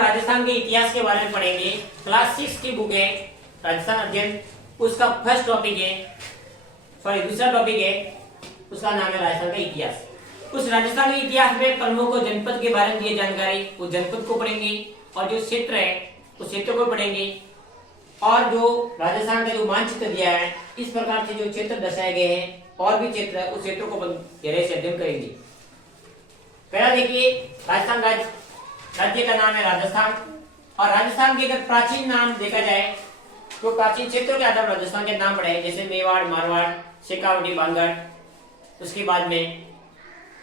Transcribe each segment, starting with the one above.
राजस्थान के इतिहास के बारे में पढ़ेंगे। क्लास 6 की बुक है राजस्थान अध्ययन, उसका फर्स्ट टॉपिक है, दूसरा टॉपिक है, उसका नाम है राजस्थान का इतिहास। उस राजस्थान के इतिहास में प्रमुख जनपद के बारे में दिए जानकारी, उस जनपद को पढ़ेंगे और जो क्षेत्र है उस क्षेत्र को पढ़ेंगे और जो राजस्थान का जो मानचित्र दिया है इस प्रकार से जो क्षेत्र दर्शाए गए हैं और भी क्षेत्र उस क्षेत्रों को गहराई से अध्ययन करेंगे। पहला देखिए, राजस्थान राज्य का नाम है राजस्थान और राजस्थान के अगर प्राचीन नाम देखा जाए तो प्राचीन क्षेत्रों के आधार पर राजस्थान के नाम पड़े जैसे मेवाड़, मारवाड़, शेखावटी, बांगड़, उसके बाद में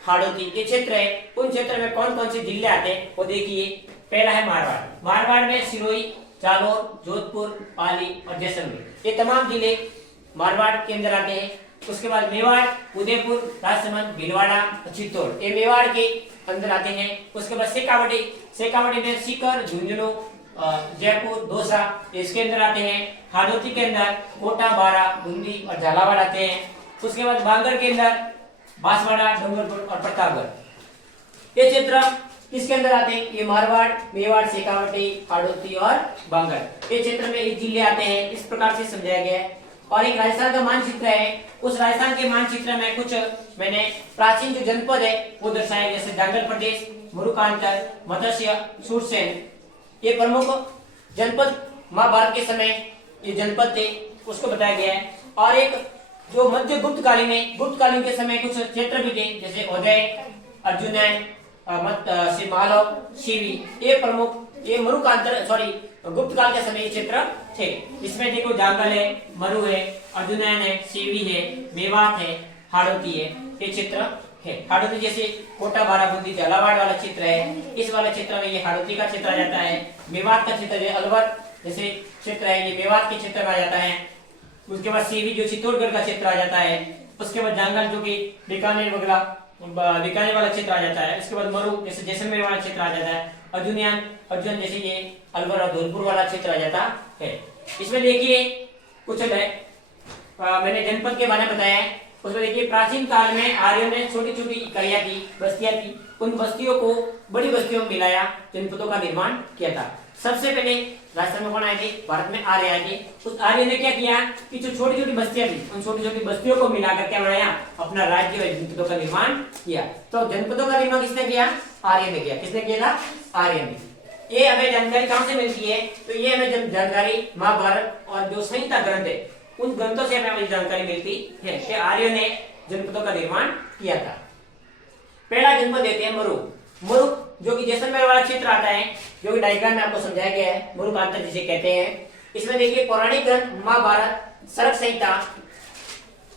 हाड़ौती के क्षेत्र है। उन क्षेत्र में कौन कौन से जिले आते हैं वो देखिए। पहला है मारवाड़। मारवाड़ में सिरोही, जालौर, जोधपुर, पाली और जैसलमेर, ये तमाम जिले मारवाड़ के अंदर आते हैं। उसके बाद मेवाड़, उदयपुर, राजसमंद, भीलवाड़ा, चित्तौड़, ये मेवाड़ के अंदर आते हैं। उसके बाद शेखावटी, शेखावटी में सीकर, झुंझुनू, जयपुर, दौसा इसके अंदर आते हैं। हाड़ौती के अंदर कोटा, बारा, बूंदी और झालावाड़ आते हैं। उसके बाद बांगड़ के अंदर बांसवाड़ा, डूंगरपुर और प्रतापगढ़, ये क्षेत्र किसके अंदर आते हैं? ये मारवाड़, मेवाड़, शेखावटी, हाड़ौती और बांगड़, ये क्षेत्र में ये जिले आते हैं। इस प्रकार से समझाया गया है। और एक राजस्थान का मानचित्र है, उस राजस्थान के मानचित्र में कुछ मैंने प्राचीन जो जनपद है वो दर्शाए, जैसे जांगल प्रदेश, मुरुकांचल, मत्स्य, सूरसेन, ये प्रमुख जनपद महाभारत के समय ये जनपद थे उसको बताया गया है। और एक जो मध्य गुप्त कालीन है, गुप्त कालीन के समय कुछ क्षेत्र भी थे जैसे उदय, अर्जुनन, मालव, शिवी, ये प्रमुख ये गुप्त काल के समय ये क्षेत्र थे। इसमें देखो जांगल है, मरु है, अर्जुनन है, शिवी है, मेवात है, हाड़ौती है, ये क्षेत्र है। हाड़ौती जैसे कोटा, बारा, बूंदी, झालावाड़ वाला क्षेत्र है, इस वाले क्षेत्र में ये हाड़ौती का क्षेत्र आ जाता है। मेवात का क्षेत्र है, अलवर जैसे क्षेत्र है, ये मेवात के क्षेत्र में आ जाता है। उसके बाद सीवी जो चित्तौड़गढ़ का क्षेत्र आ जाता है। उसके बाद जांगल जो कि बीकानेर वगैरह बीकानेर वाला क्षेत्र आ जाता है। उसके बाद मरु जैसे जैसलमेर वाला क्षेत्र आ जाता है। अर्जुन जैसे ये अलवर और धौलपुर वाला क्षेत्र आ जाता है। इसमें देखिए कुछ मैंने जनपद के बारे में बताया है। उसमें देखिए प्राचीन काल में आर्यों ने छोटी छोटी इकाइयां की, बस्तियां थी, उन बस्तियों को बड़ी बस्तियों में मिलाया, जनपदों का निर्माण किया था। सबसे पहले राजस्थान में कौन आए थे? भारत में आर्य आए थे। उस आर्य ने क्या किया कि जो छोटी छोटी बस्तियां थी उन छोटी छोटी बस्तियों को मिलाकर क्या बनाया? अपना राज्य और जनपदों का निर्माण किया। तो जनपदों का निर्माण किसने किया? आर्य ने किया। किसने किया था? आर्य ने। ये हमें जानकारी कहां से मिलती है? तो ये हमें जानकारी महाभारत और जो संहिता ग्रंथ है उन ग्रंथों से हमें जानकारी मिलती है कि आर्यों ने जनपदों का निर्माण किया था। पहला जनपद देते हैं मरु। मरु जो कि जैसलमेर वाला क्षेत्र आता है, जो कि डायग्राम में आपको समझाया गया है, मुरुकांचल जिसे कहते हैं। इसमें देखिए पौराणिक ग्रंथ महाभारत, सरक संहिता,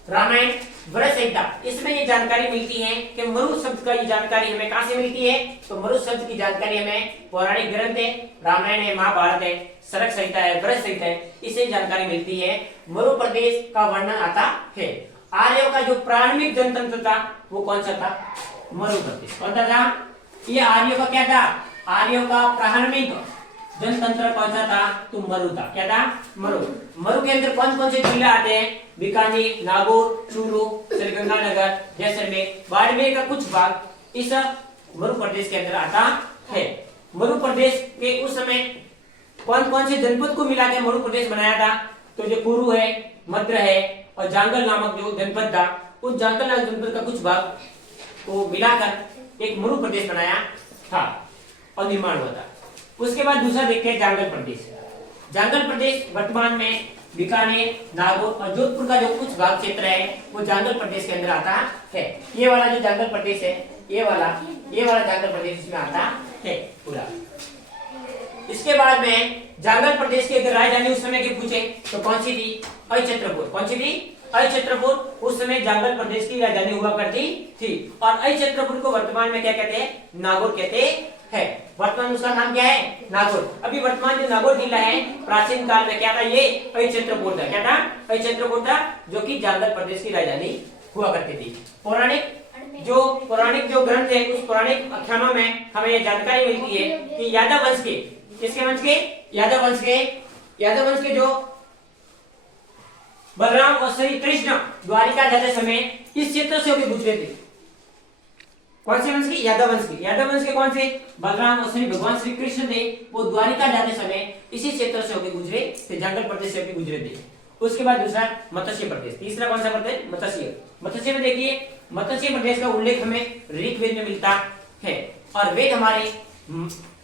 रामायण, व्रत संहिता, इसमें ये जानकारी मिलती है कि मरु शब्द का ये जानकारी हमें कहां से मिलती है? तो मरु शब्द की जानकारी हमें पौराणिक ग्रंथ है, रामायण है, महाभारत है, सरक संहिता है, व्रत संहिता है, इससे जानकारी मिलती है। मरु प्रदेश का वर्णन आता है। आर्यों का जो प्रारंभिक जनतंत्र था वो कौन सा था? मरु प्रदेश। कौन सा था? ये आर्यों का क्या था? आर्यों का प्रारंभिक जनतंत्र कौन सा था? तो मरु था। क्या था? मरु। मरु के अंदर कौन कौन से जिले आते हैं? बीकानेर, नागौर, चूरू, श्रीगंगानगर, जैसलमेर, बाड़मेर का कुछ भाग इस मरु प्रदेश के अंदर आता है। मरु प्रदेश के उस समय कौन कौन से जनपद को मिला के मरु प्रदेश बनाया था? तो जो कुरु है, मद्र है और जांगल नामक जो जनपद था, उस जांगल नामक जनपद का कुछ भाग को मिलाकर एक मरु प्रदेश बनाया था और निर्माण हुआ था। उसके बाद दूसरा देखते हैं जांगल प्रदेश। जांगल प्रदेश वर्तमान में बीकानेर, नागौर और जोधपुर का जो कुछ भाग क्षेत्र है वो जांगल प्रदेश के अंदर आता है। ये वाला जो जांगल प्रदेश है, ये वाला जांगल प्रदेश इसमें आता है पूरा। इसके बाद में जांगल प्रदेश की अगर राजधानी उस समय की पूछे तो कौन सी थी? अहिच्छत्रपुर। कौन सी थी? अहिच्छत्रपुर उस समय जांगल प्रदेश की राजधानी हुआ करती थी। और अहिच्छत्रपुर को वर्तमान में क्या कहते हैं? नागौर कहते हैं। वर्तमान उसका नाम क्या है? नागौर। अभी वर्तमान जो नागौर जिला है प्राचीन काल में क्या था? ये अहिच्छत्रपुर था। क्या था? अहिच्छत्रपुर था जो कि जांगल प्रदेश की राजधानी हुआ करती थी। पौराणिक जो ग्रंथ है उस पौराणिक आख्यानों में हमें ये जानकारी मिलती है कि यादव वंश के, किसके वंश के? यादव वंश के जो बलराम और श्री कृष्ण द्वारिका जाते समय इस क्षेत्र से होकर गुजरे थे। कौन से वंश के? यादव वंश के। यादव वंश के कौन से? बलराम और श्री भगवान श्री कृष्ण थे, वो द्वारिका जाते समय इसी क्षेत्र से होकर गुजरे थे, जंगल प्रदेश से होकर गुजरे थे। उसके बाद दूसरा मत्स्य प्रदेश। तीसरा कौन सा प्रदेश? मत्स्य। मत्स्य में देखिए, मत्स्य प्रदेश का उल्लेख हमें ऋग्वेद में मिलता है, और वेद हमारे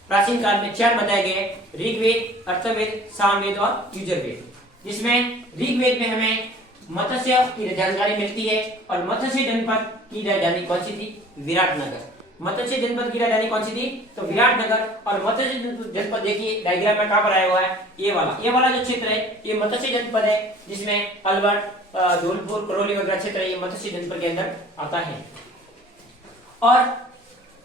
प्राचीन काल में 4 बताए गए: ऋग्वेद, अथर्ववेद, सामवेद और यजुर्वेद। जिसमें ऋग्वेद में हमें मत्स्य की जानकारी मिलती है, और मत्स्य जनपद की राजधानी कौन सी थी? विराटनगर। मत्स्य जनपद की राजधानी कौन सी थी? तो विराटनगर। और मत्स्य जनपद देखिए डायग्राम में कहां पर आया हुआ है? ये वाला जो क्षेत्र है ये मत्स्य जनपद है, जिसमें अलवर, धौलपुर, करौली वगैरह क्षेत्र ये मत्स्य जनपद के अंदर आता है। और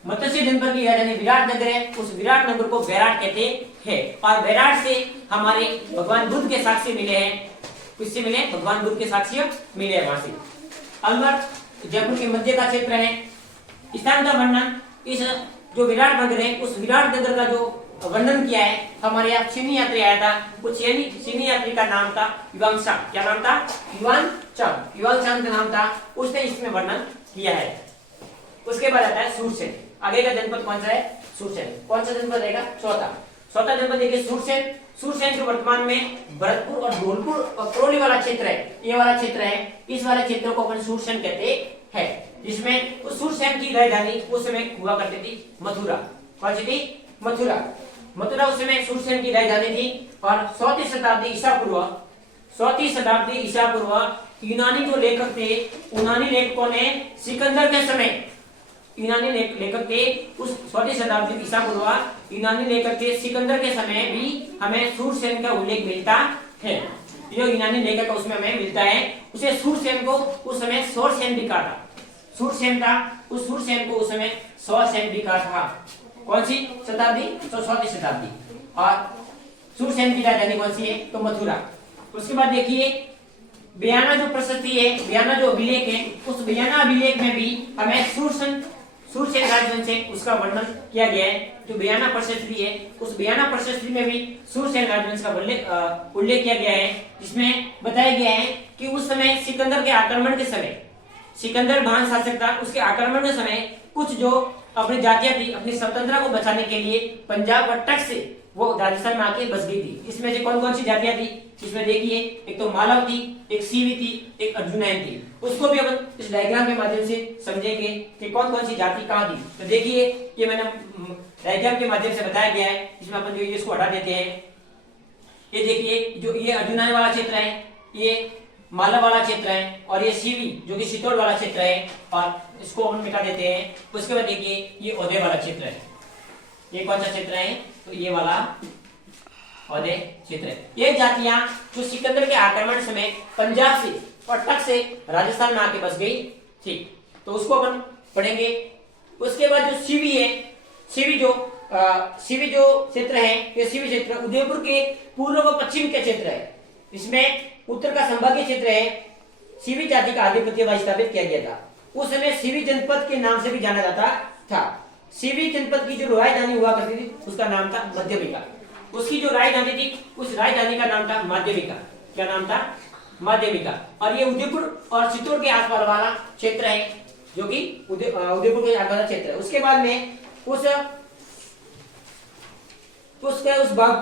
मत्स्य जनपद की राजधानी विराटनगर है, उस विराटनगर को बैराट कहते हैं। और बैराट से हमारे भगवान बुद्ध के साक्ष्य मिले हैं। किससे मिले? भगवान बुद्ध के साक्ष्य मिले हैं वहां से। अलवर जयपुर के मध्य का क्षेत्र है। स्थान का वर्णन, इस जो विराटनगर है उस विराटनगर का जो वर्णन किया है, हमारे यहाँ चीनी यात्री आया था, वो चीनी यात्री का नाम था युवांगचांग। क्या नाम था? युवांगचांग। युवांगचांग का नाम था, उसने इसमें वर्णन किया है। उसके बाद आता है सूरसेन। आगे का जनपद कौन सा है? सूरसेन। कौन सा जनपद रहेगा? चौथा जनपद देखिए सूरसेन। सूरसेन जो वर्तमान में भरतपुर और धौलपुर और करौली वाला क्षेत्र है, ये वाला क्षेत्र है, इस वाले क्षेत्र को अपन सूरसेन कहते हैं। जिसमें उस सूरसेन की राजधानी उस समय हुआ करती थी मथुरा। कौन सी थी? मथुरा। मथुरा उस समय सूरसेन की राजधानी थी। और 4वीं शताब्दी ईसा पूर्व यूनानी जो लेखक थे, यूनानी लेखकों ने सिकंदर के समय, यूनानी लेखक थे उस 4वीं शताब्दी ईसा पूर्व यूनानी लेखक थे सिकंदर के समय भी हमें सूरसेन का उल्लेख मिलता है। जो यूनानी लेखक है उसमें हमें मिलता है, उसे सूरसेन को उस समय सौरसेन भी कहा था। सूरसेन था, उस सूरसेन को उस समय सौरसेन भी कहा था। कौन सी शताब्दी? तो 4वीं शताब्दी। और सूरसेन की राजधानी कौन सी है? तो मथुरा। उसके बाद देखिए बयाना जो प्रशस्ति है, बयाना जो अभिलेख है, उस बयाना अभिलेख में भी हमें सूरसेन राजवंश है उसका वर्णन किया गया है। जो बयाना प्रशस्ति है, उस बयाना प्रशस्ति में भी सूरसेन राजवंश का उल्लेख किया गया है, जिसमें बताया गया है कि उस समय सिकंदर के आक्रमण के समय, सिकंदर महान शासक था, उसके आक्रमण के समय कुछ जो अपनी जातियां थी, अपनी स्वतंत्रता को बचाने के लिए पंजाब और तट से वो राजस्थान में आके बस गई थी। इसमें से कौन कौन सी जातियां थी? इसमें देखिए एक तो मालव थी, एक सीवी थी, एक अर्जुनैन थी। उसको भी अपन इस डायग्राम के माध्यम से समझेंगे कि कौन कौन सी जाति कहाँ थी। तो देखिए ये मैंने डायग्राम के माध्यम से बताया गया है, इसमें अपन जो इसको हटा देते हैं। ये देखिए जो ये अर्जुनैन वाला क्षेत्र है, ये मालव वाला क्षेत्र है, और ये सीवी जो कि चित्तौड़ वाला क्षेत्र है, और इसको हम मिटा देते हैं। उसके बाद देखिए ये औदे वाला क्षेत्र है। ये कौन सा क्षेत्र है? तो ये वाला औदे क्षेत्र है। ये जातियां जो सिकंदर के आक्रमण समय पंजाब से और तट से राजस्थान में आके बस गई थी, तो उसको अपन पढ़ेंगे। उसके बाद जो सीवी है, सीवी जो क्षेत्र है, ये सीवी क्षेत्र उदयपुर के पूर्व व पश्चिम के क्षेत्र है। इसमें उत्तर का संभागीय क्षेत्र है। सीवी जाति का आधिपत्य स्थापित किया गया था। उस समय सीवी जनपद के नाम से भी जाना जाता था। सीवी जनपद की जो राजधानी हुआ करती थी उसका नाम था माध्यमिका। उसकी जो राजधानी थी उस राजधानी का नाम था माध्यमिका। क्या नाम था? माध्यमिका। और ये उदयपुर और चित्तौड़ के आसपास वाला क्षेत्र है, जो कि उदयपुर के आसपास क्षेत्र है। उसके बाद में उस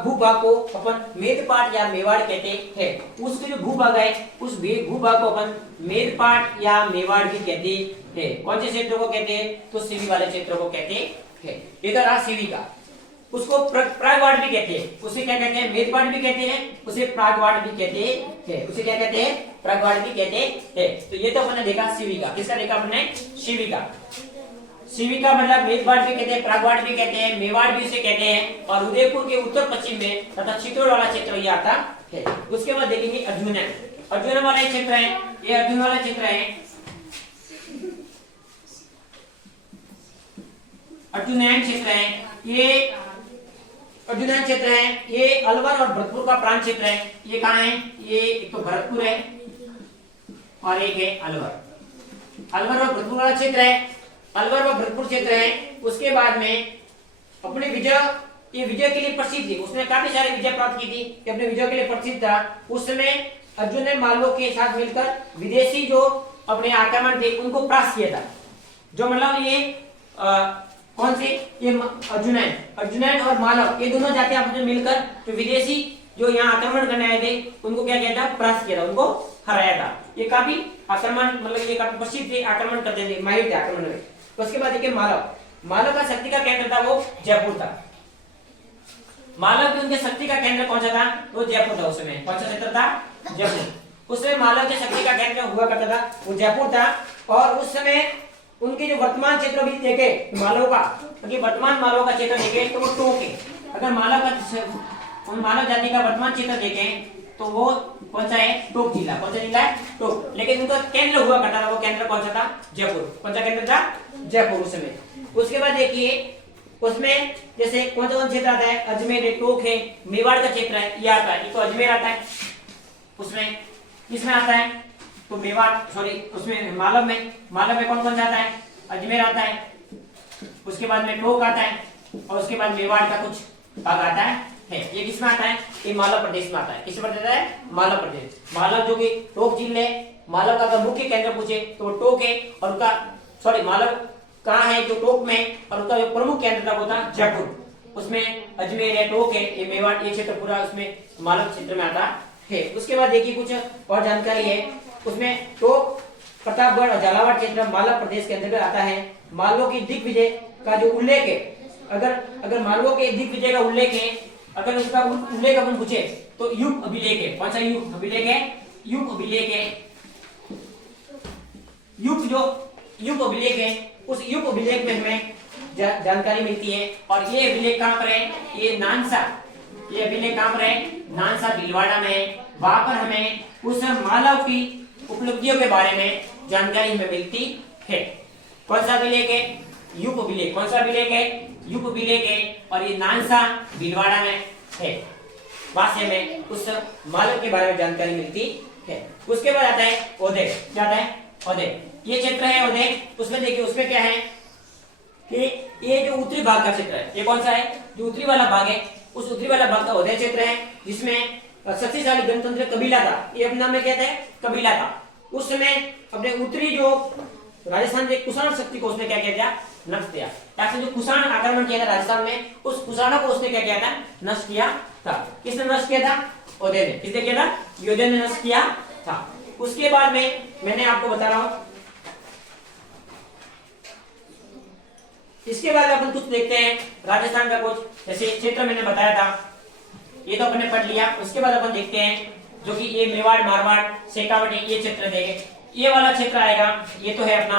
भूभाग को अपन मेदपाट या मेवाड़ कहते हैं। उसके जो भूभाग है उस भूभाग को अपन मेदपाट या मेवाड़ भी कहते हैं। कौन से क्षेत्रों को कहते हैं? तो सीवी वाले क्षेत्रों को कहते हैं। इधर आ सीवी का, उसको प्रागवाड़ भी कहते हैं। उसे क्या कहते हैं? मेदपाट भी कहते हैं, उसे प्रागवाड़ भी कहते हैं। उसे क्या कहते हैं? प्रागवाड़ भी कहते हैं। तो ये तो अपने देखा सीवी का। किसका देखा अपने? सीवी का। सीवी का मतलब मेदपाट भी कहते हैं, प्रागवाड़ भी कहते हैं, मेवाड़ भी उसे कहते हैं। और उदयपुर के उत्तर पश्चिम में तथा चित्तौड़ वाला क्षेत्र ये आता है। उसके बाद देखेंगे अर्जुनैन वाला क्षेत्र है। ये अर्जुन वाला क्षेत्र है। अर्जुनैन क्षेत्र है। ये अर्जुनैन क्षेत्र है। ये अलवर और भरतपुर का प्रांत क्षेत्र है। ये कहाँ है? ये एक तो भरतपुर है और एक है अलवर। अलवर और भरतपुर वाला क्षेत्र है। अलवर व भरतपुर क्षेत्र है। उसके बाद में अपने ये विजय के लिए प्रसिद्ध थी। उसने काफी सारी विजय प्राप्त की थी, कि अपने विजय के लिए प्रसिद्ध था। उस समय अर्जुन ने मालवों के साथ मिलकर विदेशी जो अपने आक्रमण थे उनको परास्त किया था। जो मतलब ये कौन से, ये अर्जुनैन और मालव, ये दोनों जाति आपस में मिलकर जो विदेशी जो यहाँ आक्रमण करने आए थे उनको क्या किया था, परास्त किया था, उनको हराया था। ये काफी आक्रमण, मतलब ये काफी प्रसिद्ध थे, आक्रमण करते थे, माहिर थे आक्रमण में। तो उसके बाद देखिए मालव का शक्ति का केंद्र था वो जयपुर था। मालव की उनके शक्ति का केंद्र कौन सा था, वो जयपुर था। उस समय कौन सा क्षेत्र था, जयपुर। उस समय मालव के शक्ति का केंद्र हुआ करता था वो जयपुर था। और उस समय उनके जो वर्तमान क्षेत्र भी देखे मालव का, क्योंकि वर्तमान मालव का क्षेत्र देखे तो वो टोक है। अगर मालव जाति का वर्तमान क्षेत्र देखें तो वो कौन सा है, टोक जिला। कौन सा जिला है, टोक। लेकिन उनका केंद्र हुआ करता था, वो केंद्र कौन सा था, जयपुर। कौन सा केंद्र था, जयपुर उस समय। उसके बाद देखिए उसमें जैसे कौन सा क्षेत्र आता है, अजमेर है, टोक है, मेवाड़ का क्षेत्र है, ये आता है, ये तो अजमेर आता है। उसमें किसमें आता है, तो मेवाड़, सॉरी उसमें मालव में कौन कौन सा आता है, अजमेर आता है, उसके बाद में टोक आता है, और उसके बाद मेवाड़ का कुछ भाग आता है। ये किसमें आता है, ये मालव प्रदेश में आता है। किसमें आता है, मालव प्रदेश। मालव जो कि टोक जिले, मालव का अगर मुख्य केंद्र पूछे तो वो टोक है, और उनका सॉरी मालव कहाँ है, जो टोक में, और उसका जो प्रमुख केंद्र था वो था जयपुर। उसमें अजमेर है, टोक है, ये मेवाड़, ये क्षेत्र पूरा उसमें मालव क्षेत्र में आता है। उसके बाद देखिए कुछ और जानकारी है उसमें, टोक, प्रतापगढ़ और झालावाड़ क्षेत्र मालव प्रदेश के अंतर्गत आता है। मालवों की दिग्विजय का जो उल्लेख है, अगर मालवों के दिग्विजय का उल्लेख है, अगर उसका उल्लेख अपन पूछे तो युग अभिलेख है। कौन सा युग अभिलेख है, युग अभिलेख है। युग अभिलेख है, उस युग अभिलेख में हमें जानकारी मिलती है। और ये अभिलेख कहाँ पर है, ये नानसा, ये अभिलेख कहाँ पर है, नानसा भीलवाड़ा में। वहां पर हमें उस मालव की उपलब्धियों के बारे में जानकारी हमें मिलती है। कौन सा अभिलेख है, युग अभिलेख। कौन सा अभिलेख है, युग अभिलेख है, और ये नानसा भीलवाड़ा में है। वहां से हमें उस मालव के बारे में जानकारी मिलती है। उसके बाद आता है ओदे, क्या आता है, ओदे, ये क्षेत्र है ओदे। उसमें देखिए उसमें क्या है कि ये जो उत्तरी भाग का क्षेत्र है, ये कौन सा है, जो उत्तरी वाला भाग है, उस उत्तरी वाला भाग का ओदे क्षेत्र है, जिसमें शक्तिशाली गणतंत्र कबीला था। ये अपने नाम में कहते हैं कबीला था। उस समय अपने उत्तरी जो राजस्थान के कुषाण शक्ति को उसने क्या किया था, नष्ट किया। ताकि जो कुषाण आक्रमण किया था राजस्थान में, उस कुषाणों को उसने क्या किया था, नष्ट किया था। किसने नष्ट किया था, ओदे ने। किसने किया था, योधे ने नष्ट किया था। उसके बाद में मैंने आपको बता रहा हूं, इसके बाद अपन कुछ देखते हैं राजस्थान का कुछ, जैसे क्षेत्र मैंने बताया था, ये तो अपने पढ़ लिया। उसके बाद अपन देखते हैं जो कि ये मेवाड़, मारवाड़, शेखावटी, ये क्षेत्र देंगे। ये वाला क्षेत्र आएगा, ये तो है अपना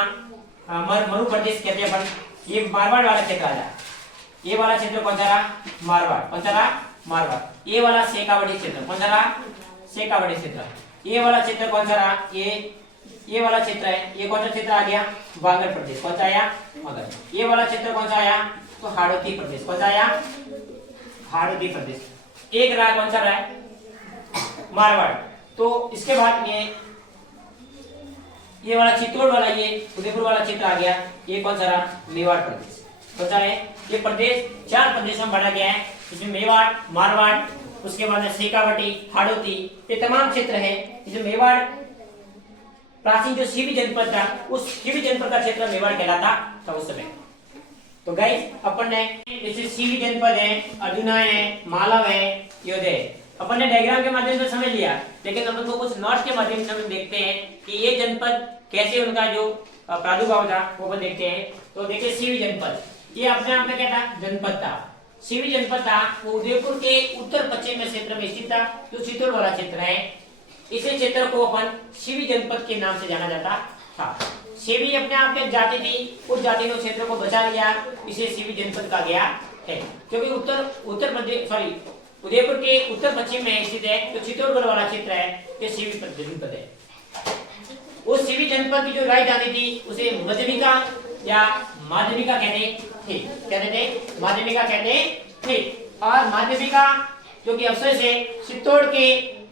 मरु प्रदेश कहते हैं अपन, ये मारवाड़ वाला क्षेत्र आ जाए। ये वाला क्षेत्र कौन सा रहा, मारवाड़। कौन सा रहा, मारवाड़। ये वाला शेखावटी क्षेत्र कौन सा रहा, शेखावटी क्षेत्र। ये वाला क्षेत्र कौन सा रहा, ये वाला क्षेत्र है, ये कौन सा क्षेत्र आ गया, बांगर प्रदेश। कौन सा आया, बांगर। ये वाला क्षेत्र कौन सा आया, तो हाड़ौती प्रदेश। कौन सा आया, हाड़ौती प्रदेश। एक रहा कौन सा रहा है, मारवाड़। तो इसके बाद ये वाला चित्तौड़ वाला, ये उदयपुर वाला क्षेत्र आ गया। ये कौन सा रहा, मेवाड़ प्रदेश। कौन सा है, ये प्रदेश 4 प्रदेशों में बांटा गया है, इसमें मेवाड़, मारवाड़, उसके बाद शेखावटी, हाड़ौती, ये तमाम क्षेत्र है। इसमें मेवाड़ प्राचीन जो सीवी जनपद था, उस सीवी जनपद का क्षेत्र मेवाड़ कहलाता था उस समय। तो गाइस अपन ने जैसे सीवी जनपद है, अर्जुना है, मालव है, योधे है, अपन ने डायग्राम के माध्यम से समझ लिया। लेकिन अपन को कुछ नोट्स के माध्यम से हम देखते हैं कि ये जनपद कैसे उनका जो प्रादुर्भाव था वो अपन देखते हैं। तो देखिए सीवी जनपद, ये अपने आप में क्या था, जनपद था। सीवी जनपद था वो उदयपुर के उत्तर पश्चिम में क्षेत्र में स्थित था, जो चित्तौड़ वाला क्षेत्र है। इसी क्षेत्र को अपन सीवी जनपद के नाम से जाना जाता था। सीवी अपने आप में जाति थी, उस जाति ने क्षेत्र को बचा लिया, इसे सीवी जनपद कहा गया है। क्योंकि उत्तर प्रदेश सॉरी उदयपुर के उत्तर पश्चिम में स्थित है, तो चित्तौड़गढ़ वाला क्षेत्र है, ये सीवी जनपद है। उस सीवी जनपद की जो राजधानी थी उसे मध्यमिका या माध्यमिका कहते थे। कहते थे माध्यमिका कहते थे। और माध्यमिका जो कि अवशेष है चित्तौड़ के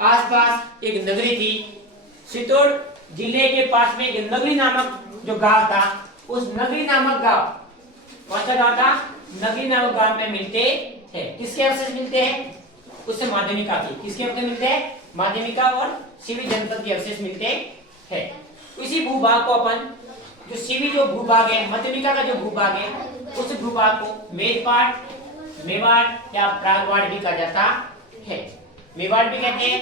आसपास एक नगरी थी। चित्तौड़ जिले के पास में एक नगरी नामक जो गांव था, उस नगरी नामक गांव, कौन सा गांव था, नगरी नामक गांव में मिलते हैं। किसके अवशेष मिलते हैं, उससे माध्यमिका की। किसके अवशेष मिलते हैं, माध्यमिका और सीवी जनपद के अवशेष मिलते हैं। इसी भूभाग को अपन जो सीवी जो भूभाग है, मध्यमिका का जो भूभाग है, उस भूभाग को मेवाड़, मेवाड़ या प्रागवाड़ भी कहा जाता है। मेवाड़ भी कहते हैं,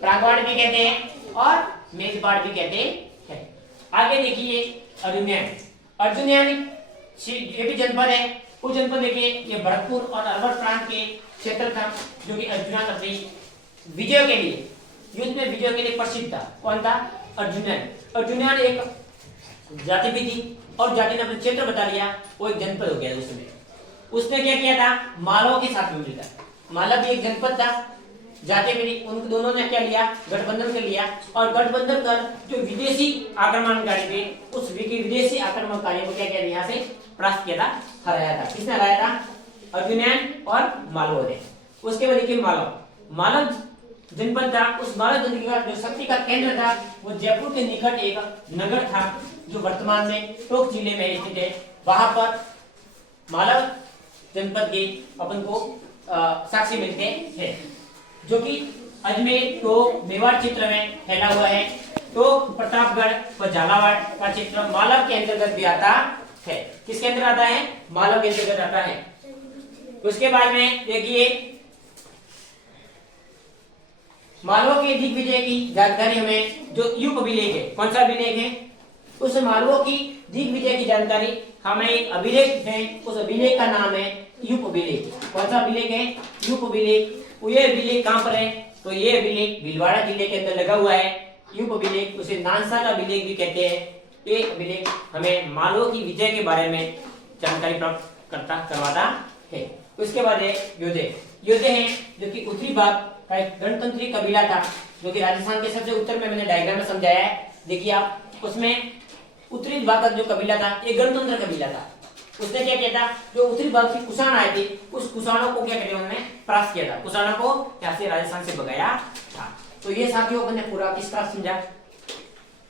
प्रागवाड़ भी कहते हैं और मेजबाड़ भी कहते हैं। आगे देखिए अर्जुन्यान। अर्जुन्यान ये भी जनपद है। वो जनपद देखिए, ये भरतपुर और अलवर प्रांत के क्षेत्र था, जो कि अर्जुनन अपनी विजय के लिए, युद्ध में विजय के लिए प्रसिद्ध था। कौन था? अर्जुनन। अर्जुनन एक जाति भी थी और जाति ने अपना क्षेत्र बता लिया, वो एक जनपद हो गया उसमें। उसने क्या किया था? मालव के साथ मिल था। मालव भी एक जनपद था, जाति मिली, उन दोनों ने क्या लिया? गठबंधन कर लिया और गठबंधन कर जो विदेशी आक्रमणकारी थे, उस विदेशी आक्रमणकारियों को क्या किया? यहाँ से परास्त किया था, हराया था। किसने हराया था? अर्जुनन और मालव ने। उसके बाद देखिए मालव। मालव जनपद था, उस मालव जनपद का जो शक्ति का केंद्र था वो जयपुर के निकट एक नगर था, जो वर्तमान में टोंक जिले में स्थित है। वहां पर मालव जनपद के अपन को साक्ष्य मिलते हैं, जो कि अजमेर तो मेवाड़ क्षेत्र में फैला हुआ है। तो प्रतापगढ़ व झालावाड़ का क्षेत्र मालव के अंतर्गत भी आता है। किसके अंदर आता है? मालव के अंतर्गत आता है। उसके बाद में देखिए मालवों के दिग्विजय की जानकारी हमें जो युग अभिलेख है, कौन सा अभिलेख है? उस मालवों की दिग्विजय की जानकारी हमें एक अभिलेख है, उस अभिलेख का नाम है युग अभिलेख। कौन सा अभिलेख है? युग अभिलेख। ये अभिलेख कहां पर है? तो ये अभिलेख भीलवाड़ा जिले के अंदर लगा हुआ है। युग अभिलेख, उसे नानसार अभिलेख भी कहते हैं। ये अभिलेख हमें मालवों की विजय के बारे में जानकारी प्राप्त करवाता है। उसके बाद है योधे। योधे हैं जो कि उत्तरी भाग का एक गणतंत्री कबीला था, जो कि राजस्थान के सबसे उत्तर में मैंने डायग्राम में समझाया है। देखिए आप, उसमें उत्तरी भाग का जो कबीला था, एक गणतंत्र कबीला था। उसने क्या किया था? जो उत्तरी भाग से कुषाण आए थे, उस कुषाणों को क्या कहते हैं? उन्होंने परास्त किया था। कुषाणों को यहाँ से राजस्थान से भगाया था। तो ये साथियों अपन ने पूरा किस तरह समझा?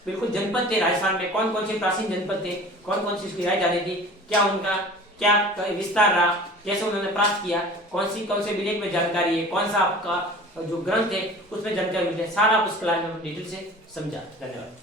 बिल्कुल जनपद थे राजस्थान में, कौन कौन से प्राचीन जनपद थे, कौन कौन सी उसकी राय जानी थी, क्या उनका क्या विस्तार रहा, कैसे उन्होंने प्राप्त किया, कौन से विलेख में जानकारी है, कौन सा आपका जो ग्रंथ है उसमें जानकारी मिलती है, सारा उस क्लास में डिटेल से समझा। धन्यवाद।